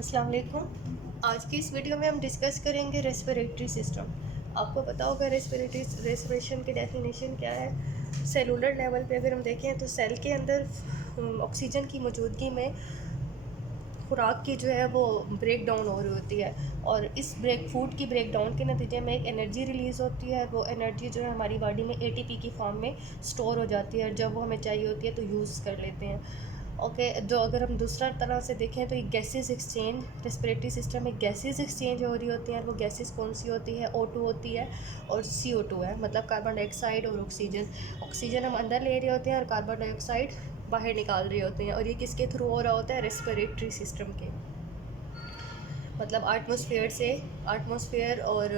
अस्सलाम वालेकुम। आज की इस वीडियो में हम डिस्कस करेंगे रेस्पिरेटरी सिस्टम। आपको पता होगा रेस्पिरेशन की डेफिनेशन क्या है। सेलुलर लेवल पे अगर हम देखें तो सेल के अंदर ऑक्सीजन की मौजूदगी में खुराक की जो है वो ब्रेक डाउन हो रही होती है, और इस फूड की ब्रेक डाउन के नतीजे में एक एनर्जी रिलीज़ होती है। वो एनर्जी जो है हमारी बॉडी में एटीपी की फॉर्म में स्टोर हो जाती है, और जब वो हमें चाहिए होती है तो यूज़ कर लेते हैं। ओके, जो अगर हम दूसरा तरह से देखें तो एक गैसेस एक्सचेंज, रेस्पिरेटरी सिस्टम में गैसेस एक्सचेंज हो रही होती हैं। वो गैसेस कौन सी होती है? O2 होती है और CO2 है, मतलब कार्बन डाइऑक्साइड और ऑक्सीजन। ऑक्सीजन हम अंदर ले रहे होते हैं और कार्बन डाइऑक्साइड बाहर निकाल रहे होते हैं, और ये किसके थ्रू हो रहा होता है? रेस्पिरेटरी सिस्टम के, मतलब आटमॉस्फेयर और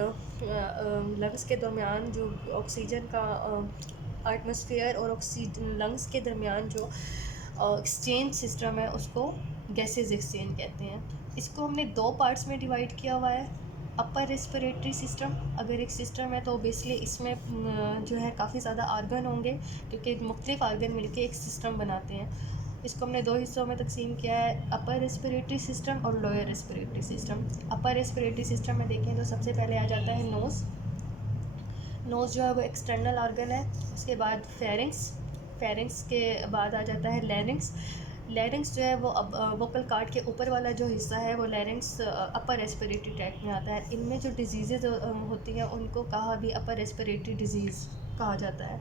लंग्स के दरमियान जो ऑक्सीजन का आटमॉस्फेयर और ऑक्सीजन लंग्स के दरमियान जो एक्सचेंज सिस्टम है उसको गैसेस एक्सचेंज कहते हैं। इसको हमने दो पार्ट्स में डिवाइड किया हुआ है। अपर रेस्पिरेटरी सिस्टम, अगर एक सिस्टम है तो ओबियसली इसमें जो है काफ़ी ज़्यादा आर्गन होंगे, क्योंकि मुख्तलिफ आर्गन मिलके एक सिस्टम बनाते हैं। इसको हमने दो हिस्सों में तकसीम किया है, अपर रेस्पिरेटरी सिस्टम और lower respiratory system. Upper respiratory system में देखें तो सबसे पहले आ जाता है नोज़। नोज़ जो है वो एक्सटर्नल ऑर्गन है। उसके बाद फेरिंग्स के बाद आ जाता है लैरिंग्स। लैरिंग्स जो है वो अब वोकल कार्ड के ऊपर वाला जो हिस्सा है वो लैरिंग्स अपर रेस्पिरेटरी ट्रैक्ट में आता है। इनमें जो डिजीज़ होती हैं उनको कहा भी अपर रेस्पिरेटरी डिजीज़ कहा जाता है।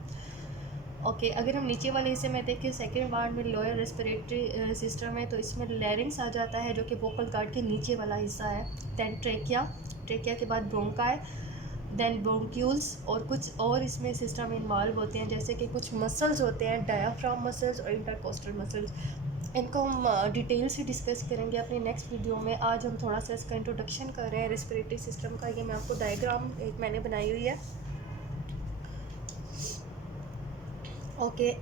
ओके, अगर हम नीचे वाले हिस्से में देखें सेकेंड पार्ट में लोअर रेस्पिरेटरी सिस्टम है, तो इसमें लैरिंग्स आ जाता है जो कि वोकल कार्ड के नीचे वाला हिस्सा है। दैन ट्रेकिया के बाद ब्रोंकाई, दैन ब्रोंक्यूल्स, और कुछ और इसमें सिस्टम इन्वॉल्व होते हैं, जैसे कि कुछ मसल्स होते हैं, डायाफ्राम मसल्स और इंटरकोस्टल मसल्स। इनको हम डिटेल से डिस्कस करेंगे अपनी नेक्स्ट वीडियो में। आज हम थोड़ा सा इसका इंट्रोडक्शन कर रहे हैं रेस्पिरेटरी सिस्टम का। ये मैं आपको डायग्राम एक मैंने बनाई हुई है। ओके,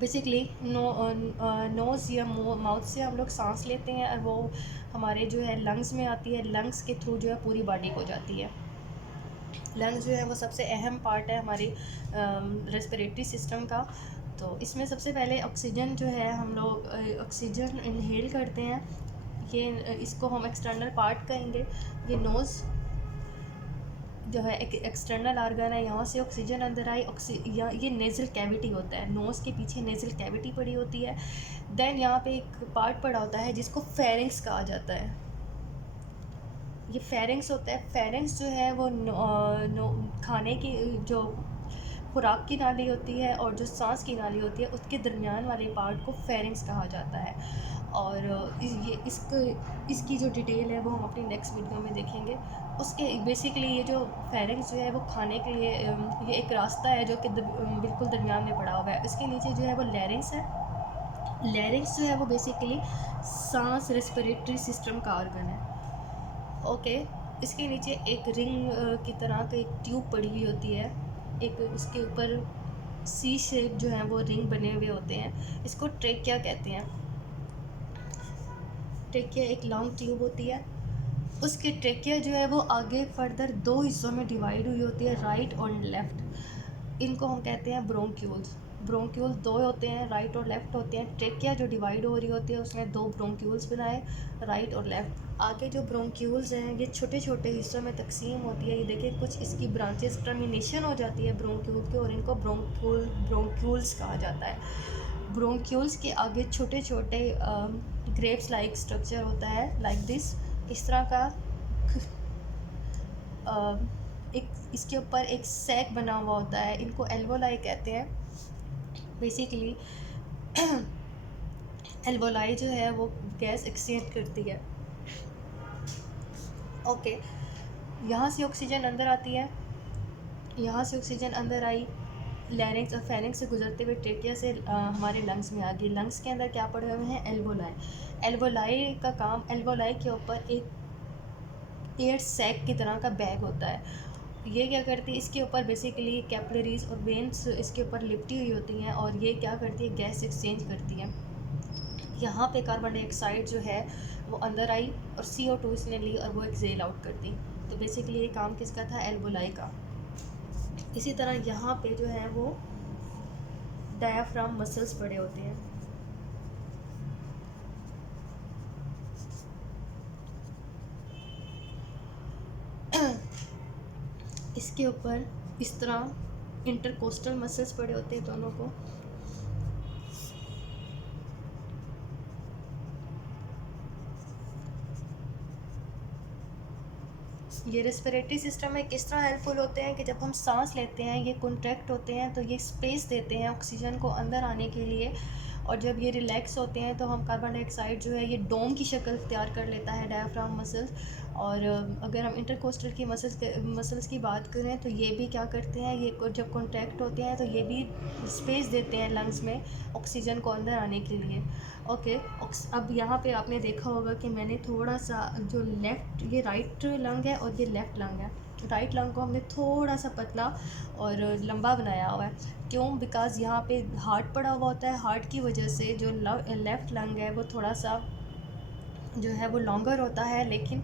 बेसिकली नोज़ या माउथ से हम लोग सांस लेते हैं, और वो हमारे जो है लंग्स में आती है। लंग्स के थ्रू जो है पूरी बॉडी को जाती है। लंग्स जो है वो सबसे अहम पार्ट है हमारी रेस्पिरेटरी सिस्टम का। तो इसमें सबसे पहले ऑक्सीजन जो है हम लोग ऑक्सीजन इनहेल करते हैं। ये इसको हम एक्सटर्नल पार्ट कहेंगे। ये नोज़ जो है एक एक्सटर्नल आर्गन है, यहाँ से ऑक्सीजन अंदर आई। या ये नेज़ल कैविटी होता है, नोज़ के पीछे नेज़ल कैविटी पड़ी होती है। देन यहाँ पे एक पार्ट पड़ा होता है जिसको फेरिंग्स कहा जाता है। ये फेरिंग्स होता है। फेरिंग्स जो है वो खाने की जो खुराक की नाली होती है और जो सांस की नाली होती है उसके दरमियान वाले पार्ट को फेरिंग्स कहा जाता है। और इसकी जो डिटेल है वो हम अपनी नेक्स्ट वीडियो में देखेंगे। उसके बेसिकली ये जो फेरिंग्स जो है वो खाने के लिए ये एक रास्ता है जो कि बिल्कुल दरमियान में पड़ा हुआ है। इसके नीचे जो है वो लैरिंग्स है। लैरिंग्स जो है वो बेसिकली सांस रेस्पिरेटरी सिस्टम का ऑर्गन है। ओके, इसके नीचे एक रिंग की तरह का एक ट्यूब पड़ी हुई होती है। एक उसके ऊपर सी शेप जो है वो रिंग बने हुए होते हैं। इसको ट्रेकिया कहते हैं। ट्रेकिया एक लॉन्ग ट्यूब होती है। उसके ट्रेकिया जो है वो आगे फर्दर दो हिस्सों में डिवाइड हुई होती है, राइट और लेफ़्ट। इनको हम कहते हैं ब्रोंक्यूल्स। ब्रोंक्यूल्स दो होते हैं, राइट और लेफ़्ट होते हैं। ट्रेकिया जो डिवाइड हो रही होती है उसमें दो ब्रोंक्यूल्स बनाए, राइट और लेफ़्ट। आगे जो ब्रोंक्यूल्स हैं ये छोटे छोटे हिस्सों में तकसीम होती है। ये देखिए कुछ इसकी ब्रांचेस टर्मिनेशन हो जाती है ब्रोंक्यूल के, और इनको ब्रोंक्यूल्स कहा जाता है। ब्रोंक्यूल्स के आगे छोटे छोटे ग्रेप्स लाइक स्ट्रक्चर होता है, लाइक दिस, इस तरह का। एक इसके ऊपर एक सैक बना हुआ होता है, इनको एल्वोलाई कहते हैं। बेसिकली एल्वोलाई जो है वो गैस एक्सचेंज करती है। ओके, यहाँ से ऑक्सीजन अंदर आती है। यहाँ से ऑक्सीजन अंदर आई, लैरिंग्स और फेरिंग्स से गुजरते हुए ट्रेकिया से हमारे लंग्स में आ गई। लंग्स के अंदर क्या पड़े हुए हैं? एल्वोलाई। एल्वोलाई का काम, एल्वोलाई के ऊपर एक एयर सैक की तरह का बैग होता है। ये क्या करती है? इसके ऊपर बेसिकली कैपिलरीज और वेन्स इसके ऊपर लिपटी हुई होती हैं, और ये क्या करती है? गैस एक्सचेंज करती है। यहाँ पे कार्बन डाइऑक्साइड जो है वो अंदर आई और CO2 इसने ली और वो एक्सेल आउट कर दी। तो बेसिकली ये काम किसका था? एल्वोलाई का। इसी तरह यहाँ पे जो है वो डायाफ्राम मसल्स पड़े होते हैं। इसके ऊपर इस तरह इंटरकोस्टल मसल्स पड़े होते हैं दोनों को। ये रेस्पिरेटरी सिस्टम में किस तरह हेल्पफुल होते हैं कि जब हम सांस लेते हैं ये कॉन्ट्रैक्ट होते हैं तो ये स्पेस देते हैं ऑक्सीजन को अंदर आने के लिए, और जब ये रिलैक्स होते हैं तो हम कार्बन डाइऑक्साइड जो है ये डोम की शक्ल इख्तियार कर लेता है डायफ्राम मसल्स। और अगर हम इंटरकोस्टल की मसल्स की बात करें तो ये भी क्या करते हैं, ये जब कॉन्ट्रैक्ट होते हैं तो ये भी स्पेस देते हैं लंग्स में ऑक्सीजन को अंदर आने के लिए। ओके, अब यहाँ पे आपने देखा होगा कि मैंने थोड़ा सा जो लेफ़्ट, ये राइट लंग है और ये लेफ़्ट लंग है, राइट लंग को हमने थोड़ा सा पतला और लंबा बनाया हुआ है। क्यों? बिकॉज़ यहाँ पे हार्ट पड़ा हुआ होता है, हार्ट की वजह से जो लेफ़्ट लंग है वो थोड़ा सा जो है वो लॉन्गर होता है, लेकिन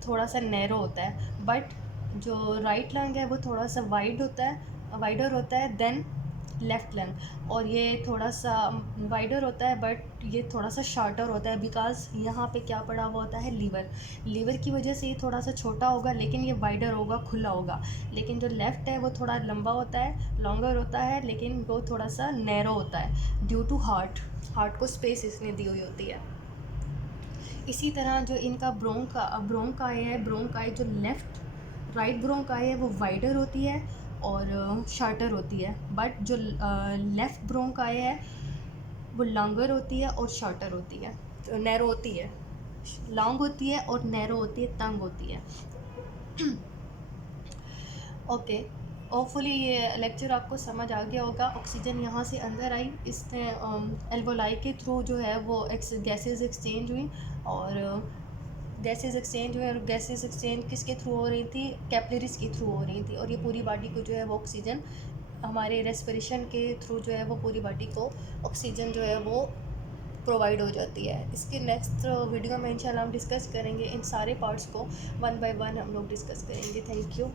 थोड़ा सा नैरो होता है। बट जो राइट लंग है वो थोड़ा सा वाइड होता है, वाइडर होता है देन लेफ़्ट लंग, और ये थोड़ा सा वाइडर होता है बट ये थोड़ा सा शॉर्टर होता है बिकॉज़ यहाँ पे क्या पड़ा हुआ होता है, लीवर की वजह से ये थोड़ा सा छोटा होगा लेकिन ये वाइडर होगा, खुला होगा। लेकिन जो लेफ़्ट है वो थोड़ा लंबा होता है, लॉन्गर होता है, लेकिन वो थोड़ा सा नैरो होता है ड्यू टू हार्ट को स्पेस इसने दी हुई होती है। इसी तरह जो इनका ब्रोंकाई है, ब्रोंकाई जो राइट ब्रोंकाई है वो वाइडर होती है और शॉर्टर होती है, बट जो लेफ़्ट ब्रोंकाई है वो लॉन्गर होती है और शॉर्टर होती है, तो नैरो होती है, लॉन्ग होती है और नैरो होती है, तंग होती है। ओके, होपफुली ये लेक्चर आपको समझ आ गया होगा। ऑक्सीजन यहाँ से अंदर आई, इसने एल्वोलाई के थ्रू जो है वो गैसेस एक्सचेंज हुई, और गैसेस एक्सचेंज हुए, और गैसेस एक्सचेंज किसके थ्रू हो रही थी, कैपिलरीज के थ्रू हो रही थी, और ये पूरी बॉडी को जो है वो ऑक्सीजन हमारे रेस्पिरेशन के थ्रू जो है वो पूरी बॉडी को ऑक्सीजन जो है वो प्रोवाइड हो जाती है। इसके नेक्स्ट वीडियो में इंशाल्लाह हम डिस्कस करेंगे इन सारे पार्ट्स को, वन बाय वन हम लोग डिस्कस करेंगे। Thank you.